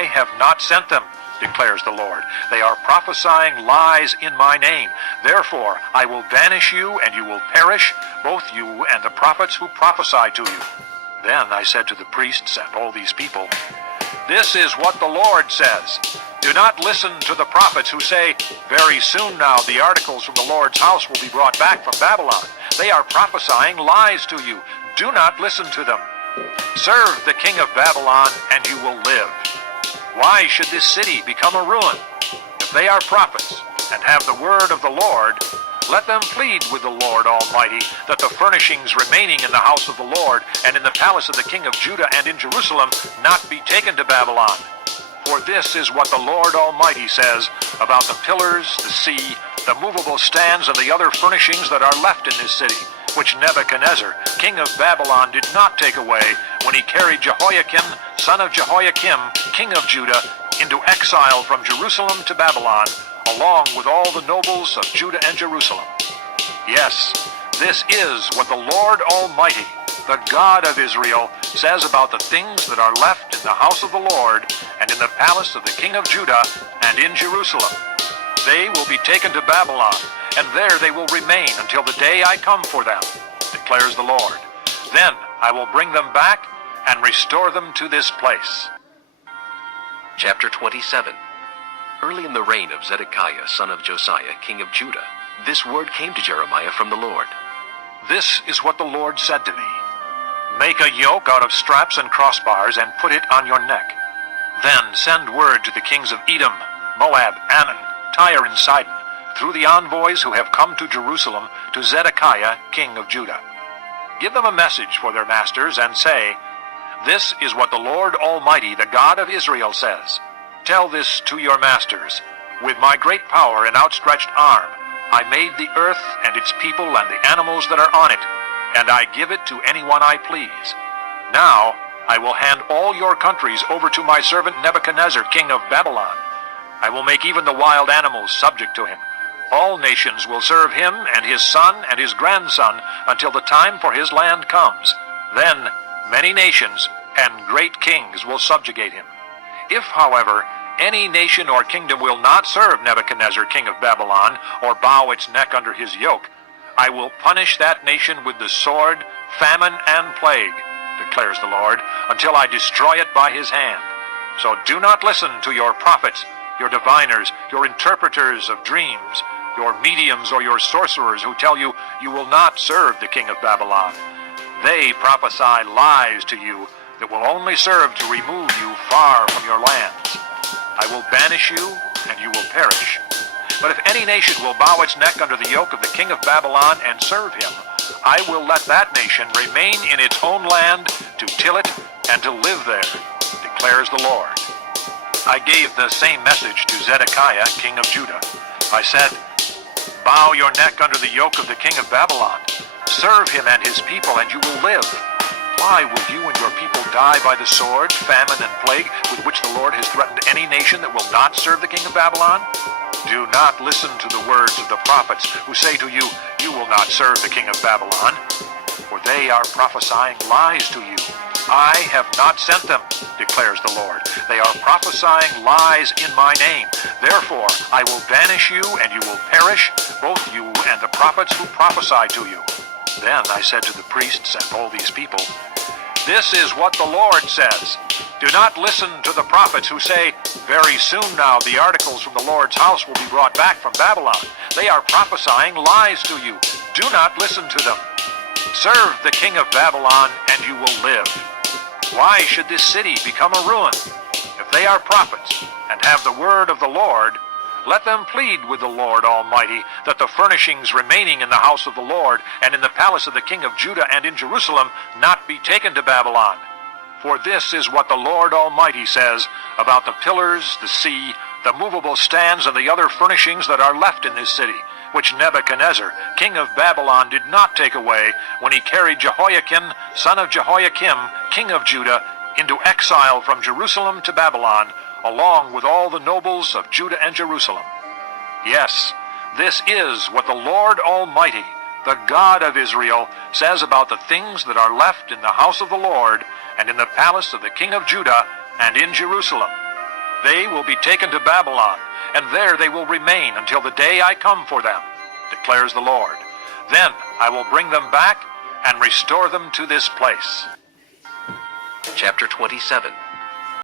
I have not sent them, declares the Lord. They are prophesying lies in my name. Therefore I will banish you, and you will perish, both you and the prophets who prophesy to you. Then I said to the priests and all these people, this is what the Lord says. Do not listen to the prophets who say, very soon now the articles from the Lord's house will be brought back from Babylon. They are prophesying lies to you. Do not listen to them. Serve the king of Babylon, and you will live. Why should this city become a ruin? If they are prophets and have the word of the Lord, let them plead with the Lord Almighty that the furnishings remaining in the house of the Lord and in the palace of the king of Judah and in Jerusalem not be taken to Babylon. For this is what the Lord Almighty says about the pillars, the sea, the movable stands, and the other furnishings that are left in this city, which Nebuchadnezzar, king of Babylon, did not take away when he carried Jehoiakim, son of Jehoiakim, king of Judah, into exile from Jerusalem to Babylon, along with all the nobles of Judah and Jerusalem. Yes, this is what the Lord Almighty, the God of Israel, says about the things that are left in the house of the Lord and in the palace of the king of Judah and in Jerusalem. They will be taken to Babylon, and there they will remain until the day I come for them, declares the Lord. Then I will bring them back and restore them to this place. Chapter 27. Early in the reign of Zedekiah, son of Josiah, king of Judah, this word came to Jeremiah from the Lord. This is what the Lord said to me. Make a yoke out of straps and crossbars and put it on your neck. Then send word to the kings of Edom, Moab, Ammon, Tyre, and Sidon, through the envoys who have come to Jerusalem, to Zedekiah, king of Judah. Give them a message for their masters, and say, this is what the Lord Almighty, the God of Israel, says. Tell this to your masters. With my great power and outstretched arm, I made the earth and its people and the animals that are on it, and I give it to anyone I please. Now I will hand all your countries over to my servant Nebuchadnezzar, king of Babylon. I will make even the wild animals subject to him. All nations will serve him and his son and his grandson until the time for his land comes. Then many nations and great kings will subjugate him. If, however, any nation or kingdom will not serve Nebuchadnezzar, king of Babylon, or bow its neck under his yoke, I will punish that nation with the sword, famine, and plague, declares the Lord, until I destroy it by his hand. So do not listen to your prophets, your diviners, your interpreters of dreams, your mediums or your sorcerers who tell you you will not serve the king of Babylon. They prophesy lies to you that will only serve to remove you far from your lands. I will banish you, and you will perish. But if any nation will bow its neck under the yoke of the king of Babylon and serve him, I will let that nation remain in its own land to till it and to live there, declares the Lord. I gave the same message to Zedekiah, king of Judah. I said, bow your neck under the yoke of the king of Babylon. Serve him and his people, and you will live. Why would you and your people die by the sword, famine, and plague with which the Lord has threatened any nation that will not serve the king of Babylon? Do not listen to the words of the prophets who say to you, you will not serve the king of Babylon, for they are prophesying lies to you. I have not sent them, declares the Lord. They are prophesying lies in my name. Therefore I will banish you, and you will perish, both you and the prophets who prophesy to you. Then I said to the priests and all these people, this is what the Lord says. Do not listen to the prophets who say, very soon now the articles from the Lord's house will be brought back from Babylon. They are prophesying lies to you. Do not listen to them. Serve the king of Babylon, and you will live. Why should this city become a ruin? If they are prophets and have the word of the Lord, let them plead with the Lord Almighty that the furnishings remaining in the house of the Lord and in the palace of the king of Judah and in Jerusalem not be taken to Babylon. For this is what the Lord Almighty says about the pillars, the sea, the movable stands, and the other furnishings that are left in this city, which Nebuchadnezzar, king of Babylon, did not take away when he carried Jehoiakim, son of Jehoiakim, king of Judah, into exile from Jerusalem to Babylon, along with all the nobles of Judah and Jerusalem. Yes, this is what the Lord Almighty, the God of Israel, says about the things that are left in the house of the Lord and in the palace of the king of Judah and in Jerusalem. They will be taken to Babylon, and there they will remain until the day I come for them, declares the Lord. Then I will bring them back and restore them to this place. Chapter 27.